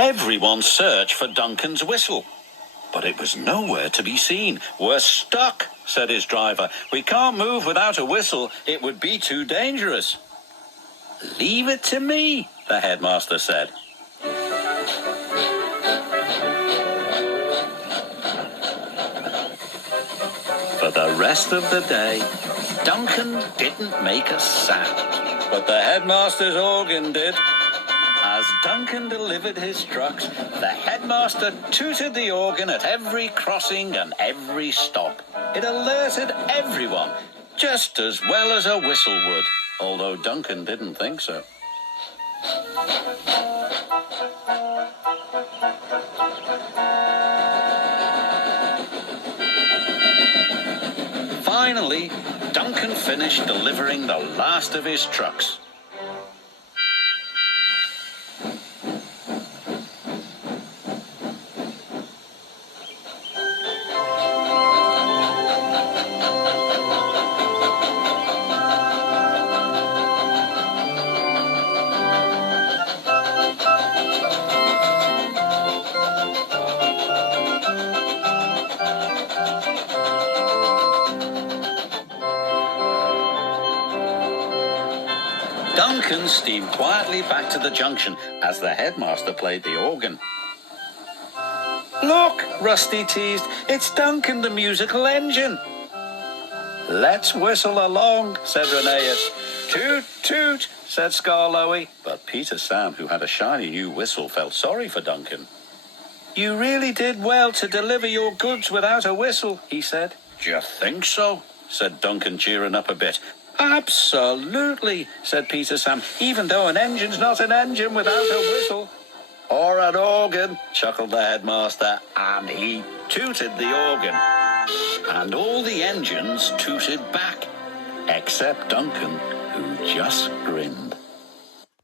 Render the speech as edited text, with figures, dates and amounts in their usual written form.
Everyone searched for Duncan's whistle, but it was nowhere to be seen. "We're stuck," said his driver. "We can't move without a whistle. It would be too dangerous." "Leave it to me," the headmaster said. For the rest of the day, Duncan didn't make a sound, but the headmaster's organ did. As Duncan delivered his trucks, the headmaster tooted the organ at every crossing and every stop. It alerted everyone, just as well as a whistle would, although Duncan didn't think so. Finally, Duncan finished delivering the last of his trucks. Duncan steamed quietly back to the junction as the headmaster played the organ. "Look," Rusty teased, "it's Duncan the musical engine." "Let's whistle along," said Rheneas. "Toot, toot," said Skarloey. But Peter Sam, who had a shiny new whistle, felt sorry for Duncan. "You really did well to deliver your goods without a whistle," he said. "D'you think so?" said Duncan, cheering up a bit. "Absolutely," said Peter Sam, "even though an engine's not an engine without a whistle." "Or an organ," chuckled the headmaster, and he tooted the organ. And all the engines tooted back, except Duncan, who just grinned.